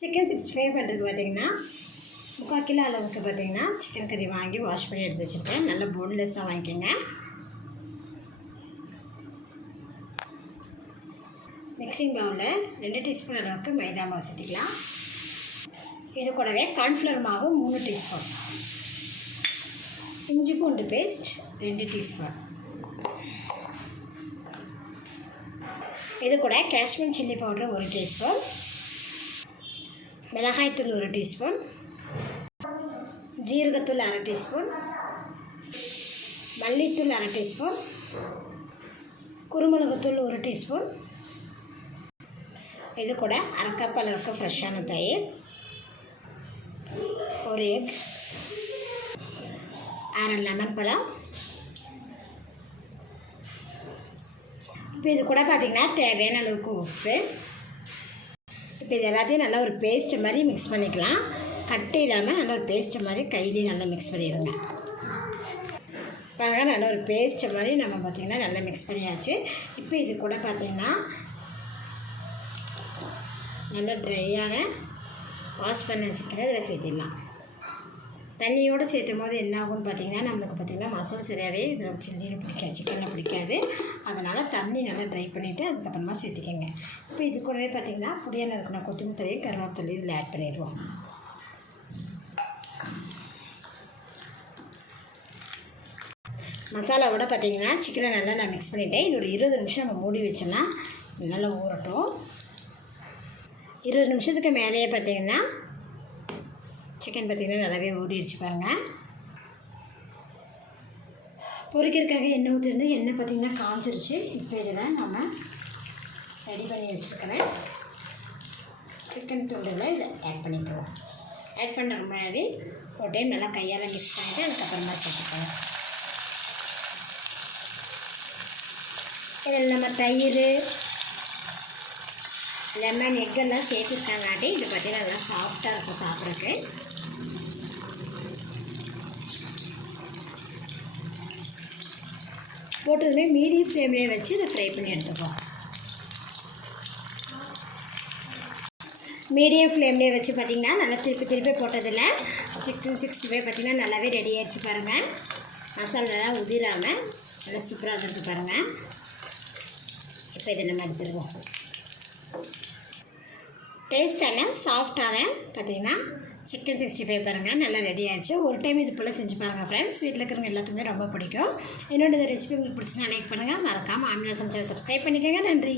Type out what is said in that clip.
Chicken 65 பண்ணுறதுக்கு பார்த்திங்கன்னா 3/4 kilo அளவுக்கு பார்த்திங்கன்னா சிக்கன் கறி வாங்கி வாஷ் பண்ணி எடுத்து வச்சுருக்கேன். நல்லா போன்லெஸ்ஸாக வாங்கிக்கோங்க. மிக்சிங் பவுலில் 2 டீஸ்பூன் அளவுக்கு மைதா மாவு சேர்த்துக்கலாம். இது கூடவே கார்ன்ஃப்ளவர் மாவு 3 டீஸ்பூன், இஞ்சி பூண்டு பேஸ்ட் 2 டீஸ்பூன், இது கூட காஷ்மீர் சில்லி பவுடர் 1 டீஸ்பூன், மிளகாய்த்தூள் 1 டீஸ்பூன், ஜீரகத்தூள் 1/2 டீஸ்பூன், மல்லித்தூள் 1/2 டீஸ்பூன், குருமிளகுத்தூள் 1 டீஸ்பூன், இது கூட 1/2 கப் அளவுக்கு ஃப்ரெஷ்ஷான தயிர், 1 எக், 1/2 லெமன் பழம். இப்போ இது கூட பார்த்திங்கன்னா தேவையான அளவுக்கு உப்பு. இப்போ இது எல்லாத்தையும் நல்லா ஒரு பேஸ்ட்டு மாதிரி மிக்ஸ் பண்ணிக்கலாம். கட்டி இல்லாமல் நல்லா ஒரு பேஸ்ட்டு மாதிரி கையிலேயே நல்லா மிக்ஸ் பண்ணிடுங்க. பாருங்கள், நல்லா ஒரு பேஸ்ட்டு மாதிரி நம்ம பார்த்திங்கன்னா நல்லா மிக்ஸ் பண்ணியாச்சு. இப்போ இது கூட பார்த்திங்கன்னா நல்லா ட்ரையான வாஷ் பண்ணி வச்சுக்கிறேன். இதில் சேர்த்திடலாம். தண்ணியோடு சேர்த்தும் போது என்ன ஆகும்னு பார்த்திங்கன்னா நம்மளுக்கு பார்த்திங்கன்னா மசாலா சரியாகவே இதில் சில்லியில் பிடிக்காது, சிக்கனில் பிடிக்காது. அதனால் தண்ணி நல்லா ட்ரை பண்ணிவிட்டு அதுக்கப்புறமா சேர்த்திக்கோங்க. இப்போ இது கூடவே பார்த்திங்கன்னா பொடியாக நறுக்கின கொத்தமல்லி தழை, கருவேப்பிலை இதில் ஆட் பண்ணிடுவோம். மசாலாவோட பார்த்திங்கன்னா சிக்கனை நல்லா நான் மிக்ஸ் பண்ணிவிட்டேன். இது ஒரு 20 நிமிஷம் நம்ம மூடி வச்சோன்னா நல்லா ஊறட்டும். 20 நிமிஷத்துக்கு மேலேயே பார்த்திங்கன்னா சிக்கன் பார்த்திங்கன்னா நல்லாவே ஊறிடுச்சு பாருங்கள். பொரிக்கிறதுக்காக எண்ணெய் ஊற்றிருந்து எண்ணெய் பார்த்திங்கன்னா காஞ்சிருச்சு. இப்போ இதில் நம்ம ரெடி பண்ணி வச்சுருக்கிறேன் சிக்கன் துண்டில் இதை ஆட் பண்ணிக்குவோம். ஆட் பண்ணுறதுக்கு முன்னாடி ஒரு டைம் நல்லா கையால் மிக்ஸ் பண்ணிவிட்டு அதுக்கப்புறமா சேர்த்துக்கோங்க. இதில் நம்ம தயிர், லெமன், எக்கெல்லாம் சேர்த்துருக்காங்காட்டி இது பார்த்திங்கன்னா நல்லா சாஃப்டாக இருக்கும் சாப்பிட்றதுக்கு. போட்டதுமே மீடியம் ஃப்ளேம்லேயே வச்சு இதை ஃப்ரை பண்ணி எடுத்துப்போம். மீடியம் ஃப்ளேம்லேயே வச்சு பார்த்திங்கன்னா நல்லா திருப்பி போட்டதில் சிக்கன் 65 பார்த்திங்கன்னா நல்லாவே ரெடி ஆகிடுச்சு பாருங்கள். மசாலா நல்லா உதிராமல் நல்லா சூப்பராக இருக்குது பாருங்கள். இப்போ இதை நம்ம எடுத்துடுவோம். டேஸ்டான சாஃப்டான பார்த்திங்கன்னா சிக்கன் 65 பாருங்கள் நல்லா ரெடி ஆகிடுச்சு. ஒரு டைம் இது போல் செஞ்சு பாருங்கள் ஃப்ரெண்ட்ஸ். வீட்டில் இருக்கிறவங்க எல்லாத்துக்குமே ரொம்ப பிடிக்கும். என்னோட இந்த ரெசிபி உங்களுக்கு பிடிச்சினா லைக் பண்ணுங்கள். மறக்காமல் ஆமினா சமைச்சலை சப்ஸ்கிரைப் பண்ணிக்கோங்க. நன்றி.